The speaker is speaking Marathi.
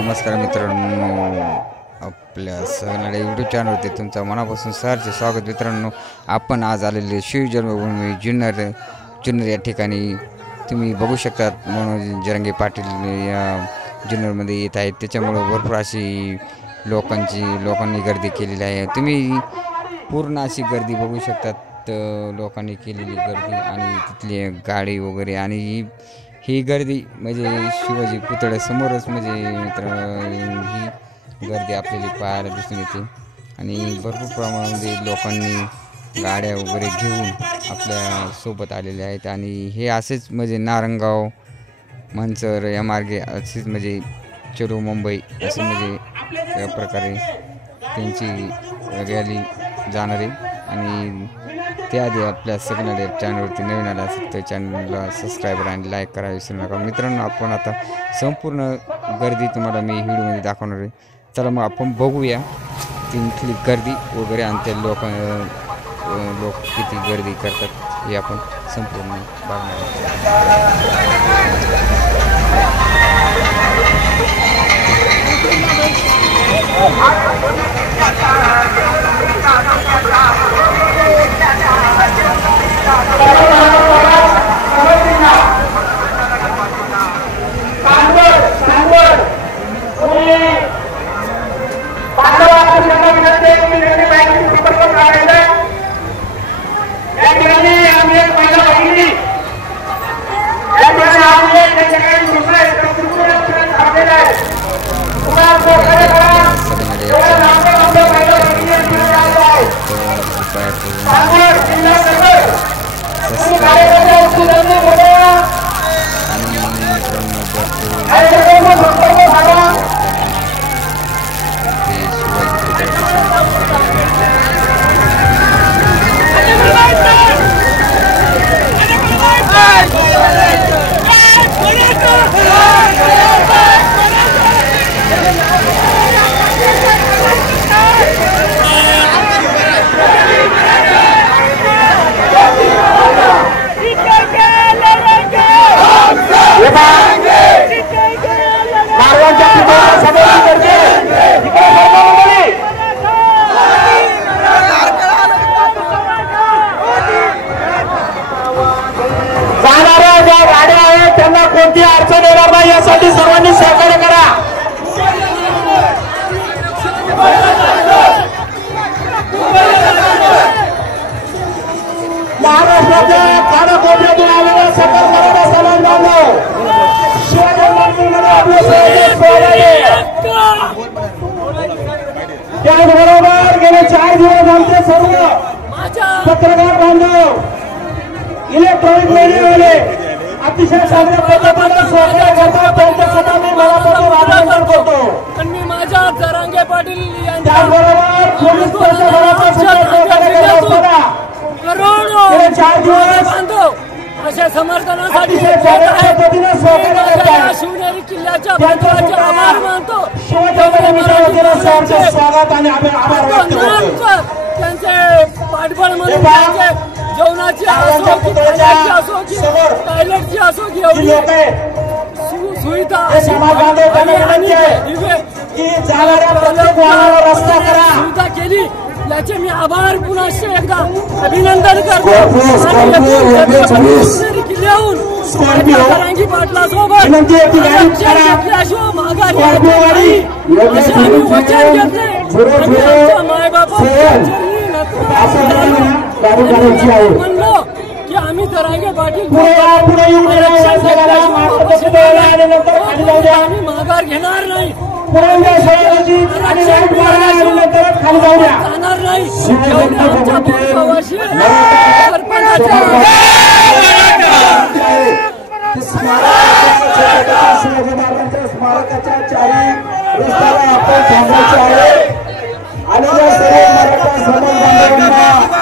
नमस्कार मित्रांनो, आपल्या सहनाडे यूट्यूब चॅनलवरती तुमचं मनापासून सहर्ष स्वागत। मित्रांनो, आपण आज आलेले शिव जन्मभूमी जुन्नर या ठिकाणी तुम्ही बघू शकता। मनोज जरांगे पाटील या जुन्नरमध्ये येत आहेत, त्याच्यामुळे भरपूर अशी लोकांनी गर्दी केलेली आहे। तुम्ही पूर्ण अशी गर्दी बघू शकतात, लोकांनी केलेली गर्दी आणि तिथली गाडी वगैरे आणि ही गर्दी म्हणजे शिवाजी पुतळ्यासमोरच म्हणजे मित्र ही गर्दी आपल्याला पाहायला दिसून येते आणि भरपूर प्रमाणामध्ये लोकांनी गाड्या वगैरे घेऊन आपल्या सोबत आलेले आहेत आणि हे असेच म्हणजे नारंगाव मनसर या मार्गे असेच म्हणजे चलो मुंबई असे म्हणजे या प्रकारे त्यांची रॅली जाणार आहे। आणि त्याआधी आपल्या सहनाडे चॅनलवरती नवीन आला असेल तर चॅनलला सबस्क्राईब आणि लाईक करायला विसरू नका। मित्रांनो, आपण आता संपूर्ण गर्दी तुम्हाला मी व्हिडिओमध्ये दाखवणार आहे। चला मग आपण बघूया तिथली गर्दी वगैरे आणि ते लोक किती गर्दी करतात हे आपण संपूर्ण बघणार यासाठी सर्वांनी सहकार्य करा। महाराष्ट्राच्या कानाकोपऱ्यातून आलेल्या सकल मराठा समाजांनो, शिवजन्मभूमीमध्ये आपले त्याचबरोबर गेले 4 दिवस आमचे सर्व पत्रकार बांधव, इलेक्ट्रॉनिक मीडियावाले अतिशय चांगल्या पद्धतीने सहकार्य करतात, त्यांच्यासाठी मी मनापासून अभिनंदन करतो। मी माझ्या जरांगे पाटील त्याचबरोबर पोलीस करोडो 4 दिवस बांधव अशा समर्थनासाठी शिवनेरी किल्ल्याच्या बांधवाचे आभार मानतो। त्यांचे पाठबळ म्हणून त्यांचे जेवणाची असो की खाण्याची असो की टॉयलेटची असो की एवढी सुविधा सुविधा केली याचे मी आभार पुन्हा एकदा अभिनंदन करतो। किल्ल्याहून जरांगे पाटलासोबत माघारी वचन घेतले मायबापा म्हणलो की आम्ही जरांगे पाटील आम्ही माघार घेणार नाही, जाणार नाही। स्मारकाच्या 4 रस्त्याला आपण थांबायचे आहे आणि या सर्व मराठा समाज बांधवांना